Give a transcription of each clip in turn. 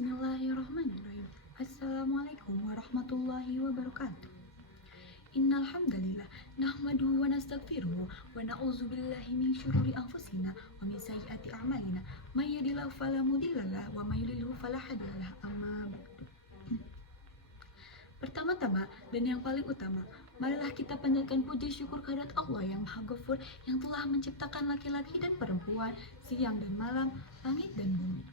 Bismillahirrahmanirrahim. Assalamualaikum warahmatullahi wabarakatuh. Innal hamdalillah nahmaduhu wa nastaghfiruhu wa na'udzu billahi min syururi anfusina wa min sayyiati a'malina may yahdihillahu fala mudhillalah wa may yudhlil fala hadiyalah. Amma ba'du. Pertama-tama dan yang paling utama, marilah kita panjatkan puji syukur kehadirat Allah yang Maha Ghafur yang telah menciptakan laki-laki dan perempuan, siang dan malam, langit dan bumi.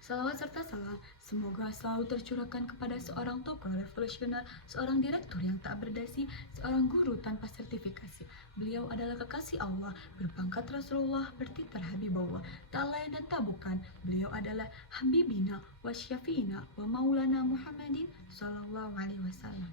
Salawat serta salam semoga selalu tercurahkan kepada seorang tokoh revolusioner, seorang direktur yang tak berdasi, seorang guru tanpa sertifikasi. Beliau adalah kekasih Allah, berpangkat Rasulullah, bertitel Habibullah, tak lain dan tak bukan. Beliau adalah Habibina wa Syafiina wa Maulana Muhammadin sallallahu alaihi wasallam,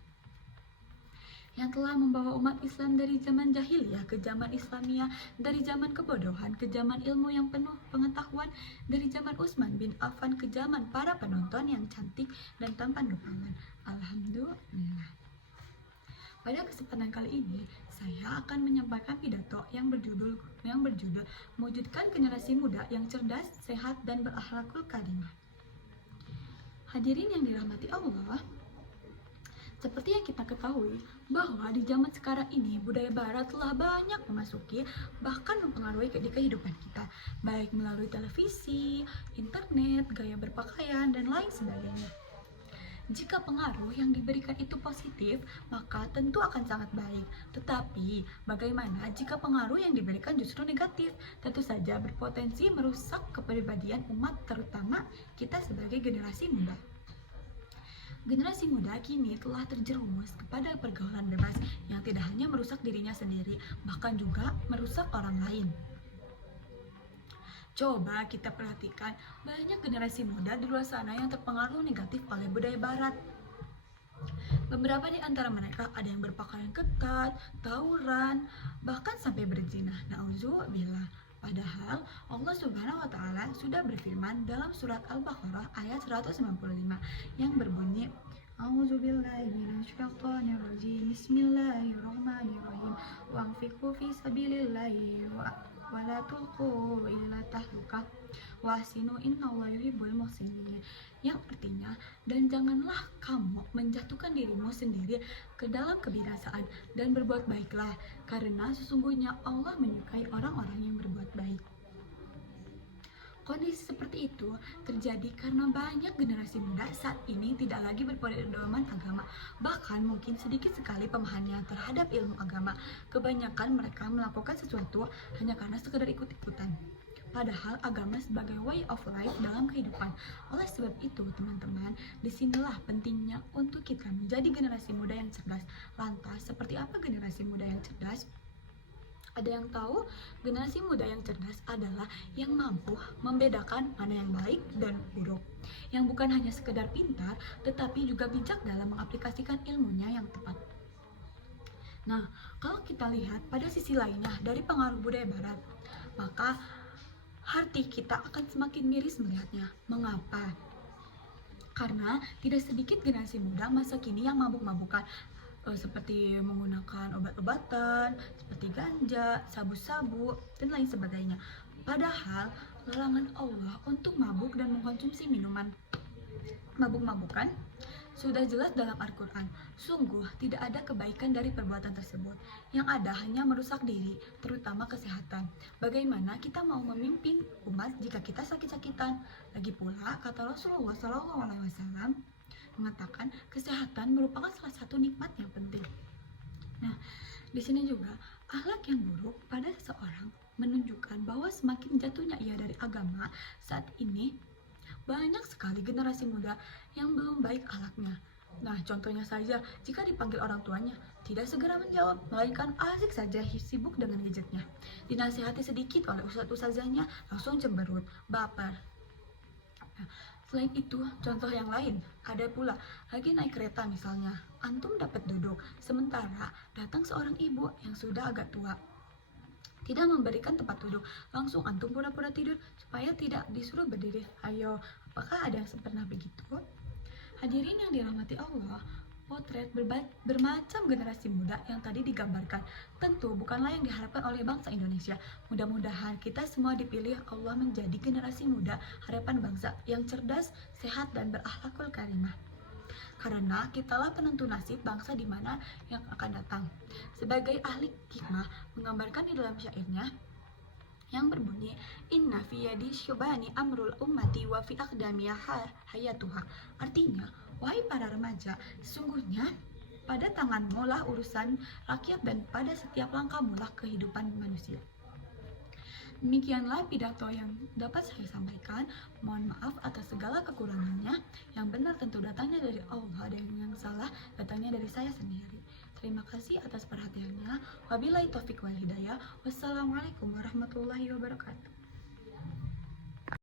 yang telah membawa umat Islam dari zaman jahiliyah ke zaman Islamiyah, dari zaman kebodohan ke zaman ilmu yang penuh pengetahuan, dari zaman Utsman bin Affan ke zaman para penonton yang cantik dan tampan rupawan. Alhamdulillah. Pada kesempatan kali ini, saya akan menyampaikan pidato yang berjudul mewujudkan generasi muda yang cerdas, sehat, dan berakhlakul karimah. Hadirin yang dirahmati Allah, seperti yang kita ketahui bahwa di zaman sekarang ini budaya barat telah banyak memasuki bahkan mempengaruhi di kehidupan kita, baik melalui televisi, internet, gaya berpakaian, dan lain sebagainya. Jika pengaruh yang diberikan itu positif, maka tentu akan sangat baik. Tetapi bagaimana jika pengaruh yang diberikan justru negatif? Tentu saja berpotensi merusak kepribadian umat, terutama kita sebagai generasi muda. Generasi muda kini telah terjerumus kepada pergaulan bebas yang tidak hanya merusak dirinya sendiri, bahkan juga merusak orang lain. Coba kita perhatikan, banyak generasi muda di luar sana yang terpengaruh negatif oleh budaya barat. Beberapa di antara mereka ada yang berpakaian ketat, tawuran, bahkan sampai berzina. Nauzubillah. Padahal Allah Subhanahu wa taala sudah berfirman dalam surat Al-Baqarah ayat 195 yang berbunyi, A'udzubillahi minasyaitonirrajim. Bismillahirrahmanirrahim. Wa'anfiqu fi sabilillahi wa la tulqu ila tahlukah wa ahsinu innallaha yuhibbul muhsinin. Yang artinya, dan janganlah kamu menjatuhkan dirimu sendiri ke dalam kebinasaan, dan berbuat baiklah, karena sesungguhnya Allah menyukai orang-orang yang berbuat baik. Kondisi seperti itu terjadi karena banyak generasi muda saat ini tidak lagi berpedoman agama, bahkan mungkin sedikit sekali pemahamannya terhadap ilmu agama. Kebanyakan mereka melakukan sesuatu hanya karena sekedar ikut-ikutan, padahal agama sebagai way of life dalam kehidupan. Oleh sebab itu, teman-teman, disinilah pentingnya untuk kita menjadi generasi muda yang cerdas. Lantas, seperti apa generasi muda yang cerdas? Ada yang tahu, generasi muda yang cerdas adalah yang mampu membedakan mana yang baik dan buruk, yang bukan hanya sekedar pintar, tetapi juga bijak dalam mengaplikasikan ilmunya yang tepat. Nah, kalau kita lihat pada sisi lainnya dari pengaruh budaya barat, maka hati kita akan semakin miris melihatnya. Mengapa? Karena tidak sedikit generasi muda masa kini yang mabuk-mabukan, seperti menggunakan obat-obatan seperti ganja, sabu-sabu, dan lain sebagainya. Padahal larangan Allah untuk mabuk dan mengkonsumsi minuman mabuk-mabukan sudah jelas dalam Al-Quran. Sungguh tidak ada kebaikan dari perbuatan tersebut. Yang ada hanya merusak diri, terutama kesehatan. Bagaimana kita mau memimpin umat jika kita sakit-sakitan? Lagi pula kata Rasulullah SAW mengatakan kesehatan merupakan salah satu nikmat yang penting. Nah, di sini juga akhlak yang buruk pada seseorang menunjukkan bahwa semakin jatuhnya ia dari agama. Saat ini banyak sekali generasi muda yang belum baik akhlaknya. Nah, contohnya saja, jika dipanggil orang tuanya, tidak segera menjawab, melainkan asik saja sibuk dengan gadgetnya. Dinasihati sedikit oleh ustaz-ustazahnya, langsung cemberut, baper. Nah, selain itu, contoh yang lain, ada pula lagi naik kereta misalnya, antum dapat duduk, sementara datang seorang ibu yang sudah agak tua, tidak memberikan tempat duduk, langsung antum pura-pura tidur supaya tidak disuruh berdiri. Ayo, apakah ada yang pernah begitu? Hadirin yang dirahmati Allah, Potret bermacam generasi muda yang tadi digambarkan tentu bukanlah yang diharapkan oleh bangsa Indonesia. Mudah-mudahan kita semua dipilih Allah menjadi generasi muda harapan bangsa yang cerdas, sehat, dan berakhlakul karimah. Karena kitalah penentu nasib bangsa di mana yang akan datang. Sebagai ahli hikmah menggambarkan di dalam syairnya yang berbunyi inna fi yadi syubani amrul ummati wa fi aqdamiha hayatuha. Artinya, wahai para remaja, sesungguhnya pada tanganmu lah urusan rakyat dan pada setiap langkahmu lah kehidupan manusia. Demikianlah pidato yang dapat saya sampaikan. Mohon maaf atas segala kekurangannya. Yang benar tentu datangnya dari Allah dan yang salah datangnya dari saya sendiri. Terima kasih atas perhatiannya. Wabillahi taufik wal hidayah. Wassalamualaikum warahmatullahi wabarakatuh.